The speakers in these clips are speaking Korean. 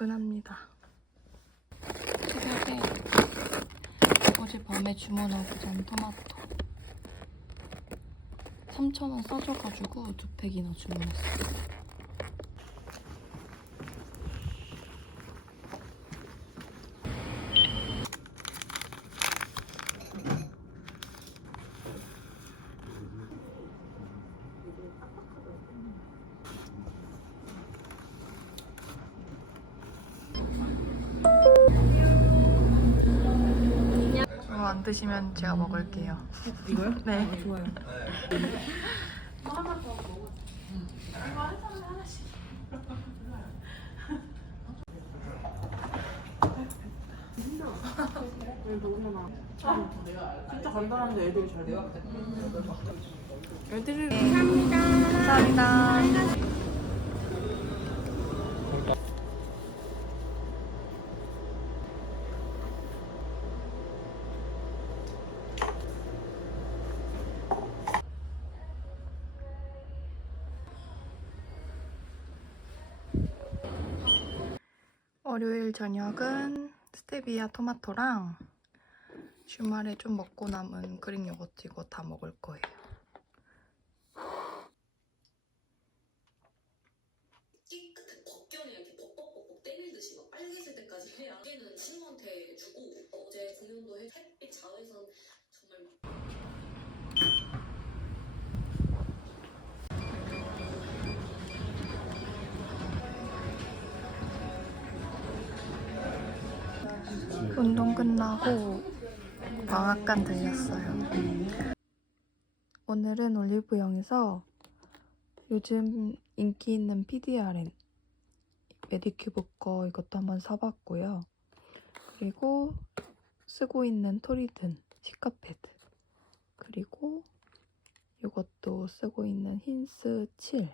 출근합니다. 새벽에 어젯밤에 주문하고 잔 토마토. 3,000원 싸줘가지고 두 팩이나 주문했어요. 이거 안 드시면 제가 먹을게요. 이거요? 네. 아, 좋아요. 진짜 간단한데 애들이 잘 돼요. 애들이 감사합니다. 감사합니다. 월요일 저녁은 스테비아 토마토랑 주말에 좀 먹고 남은 그릭 요거트 이거 다 먹을 거예요. 운동 끝나고 방앗간 들렸어요. 오늘은 올리브영에서 요즘 인기 있는 PDRN 메디큐브 거 이것도 한번 사봤고요. 그리고 쓰고 있는 토리든 시카 패드 그리고 이것도 쓰고 있는 힌스 7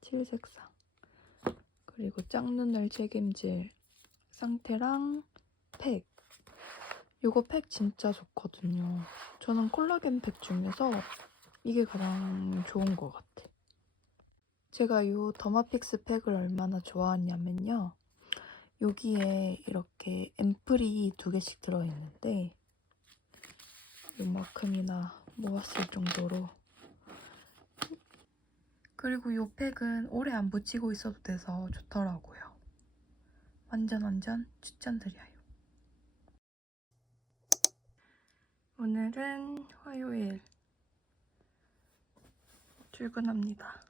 7 색상 그리고 짝눈을 책임질 상태랑 팩. 이거 팩 진짜 좋거든요. 저는 콜라겐 팩 중에서 이게 가장 좋은 것 같아. 제가 이 더마픽스 팩을 얼마나 좋아하냐면요. 여기에 이렇게 앰플이 두 개씩 들어있는데 이만큼이나 모았을 정도로 그리고 이 팩은 오래 안 붙이고 있어도 돼서 좋더라고요. 완전 완전 추천드려요. 오늘은 화요일 출근합니다.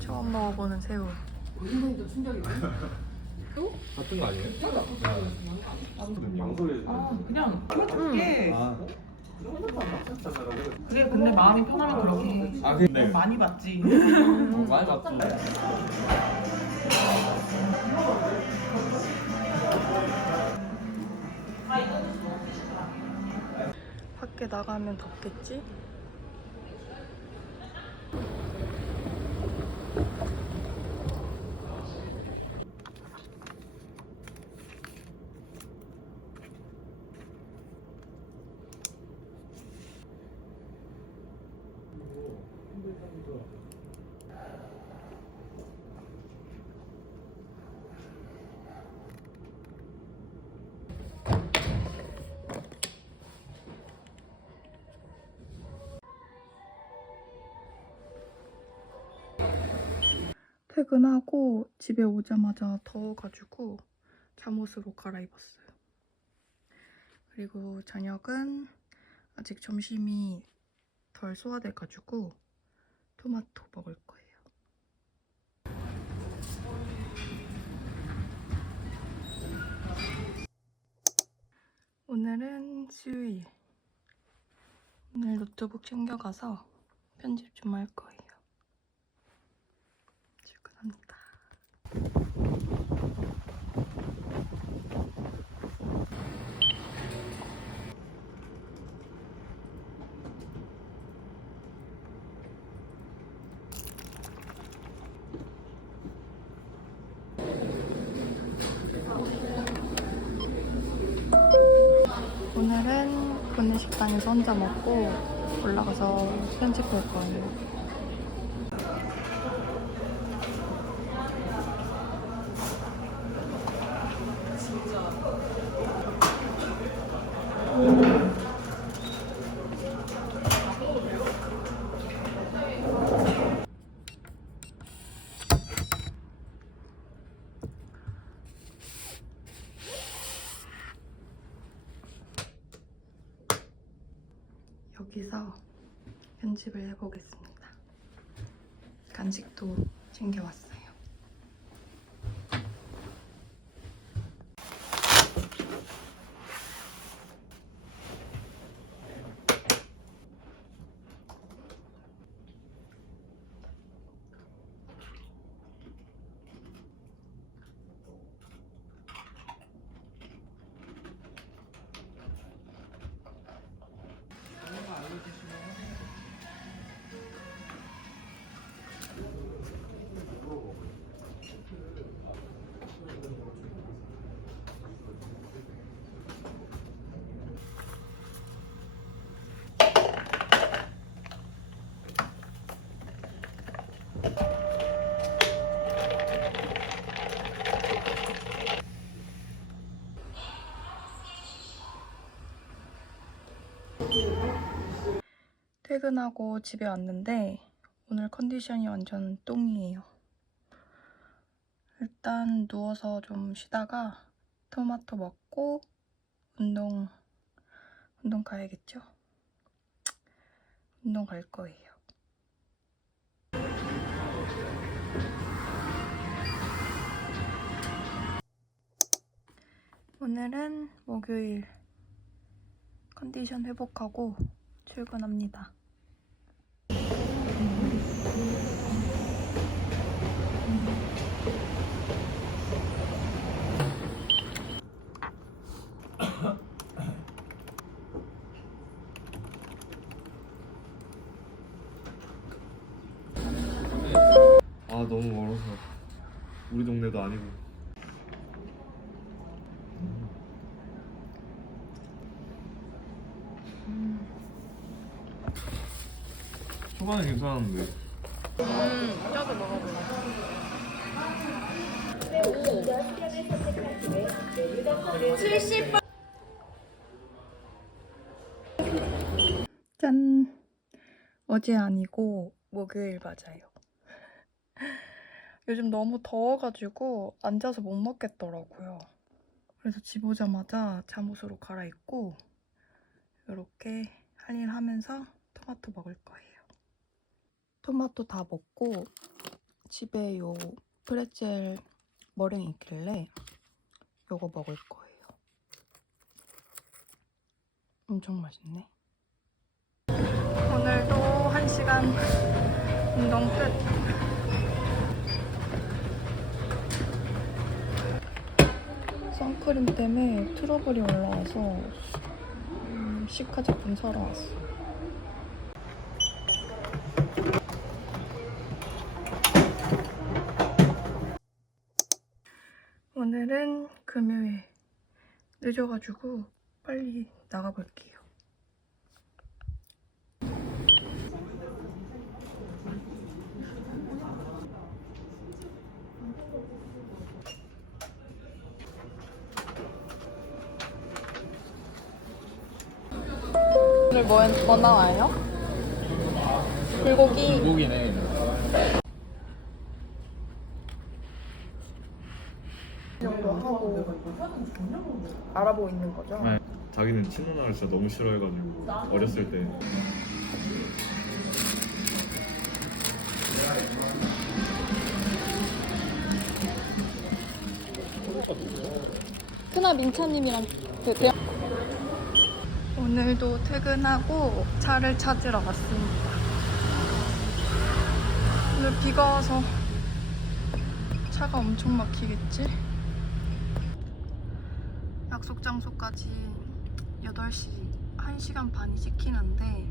처음 먹어보는 새우. 같은 거 아니에요? 망설여지 그냥 그렇게 아, 그래 근데 마음이 편하면 그렇게 해. 아 근데 많이 받지. 많이 맞지. 밖에 나가면 덥겠지? 퇴근하고 집에 오자마자 더워가지고 잠옷으로 갈아입었어요. 그리고 저녁은 아직 점심이 덜 소화돼가지고 토마토 먹을 거예요. 오늘은 수요일. 오늘 노트북 챙겨가서 편집 좀 할 거예요. 오늘은 구내 식당에서 혼자 먹고 올라가서 편집할 거예요. 여기서 편집을 해보겠습니다. 간식도 챙겨왔어요. 퇴근하고 집에 왔는데 오늘 컨디션이 완전 똥이에요. 일단 누워서 좀 쉬다가 토마토 먹고 운동 운동 가야겠죠? 운동 갈 거예요. 오늘은 목요일 컨디션 회복하고 출근합니다. 너무 멀어서 우리 동네도 아니고 초반에 괜찮았는데 짜도 먹어볼래. 짠. 어제 아니고 목요일 맞아요. 요즘 너무 더워가지고 앉아서 못 먹겠더라고요. 그래서 집 오자마자 잠옷으로 갈아입고 이렇게 할 일 하면서 토마토 먹을 거예요. 토마토 다 먹고 집에 요 프레첼 머랭이 있길래 요거 먹을 거예요. 엄청 맛있네. 오늘도 한 시간 운동 끝. 선크림 때문에 트러블이 올라와서 음, 시카 제품 사러 왔어. 오늘은 금요일 늦어가지고 빨리 나가볼게요. 오늘 뭐, 뭐 나와요? 불고기 고기네 정도 하고 알아보고 있는 거죠? 네. 자기는 친누나를 진짜 너무 싫어해가지고 어렸을 때 크나 민차님이랑 그 대화 오늘도 퇴근하고 차를 찾으러 왔습니다. 오늘 비가 와서 차가 엄청 막히겠지? 약속 장소까지 8시 1시간 반이 찍히는데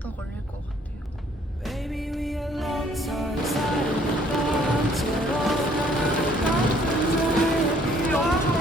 더 걸릴 것 같아요. 비 엄청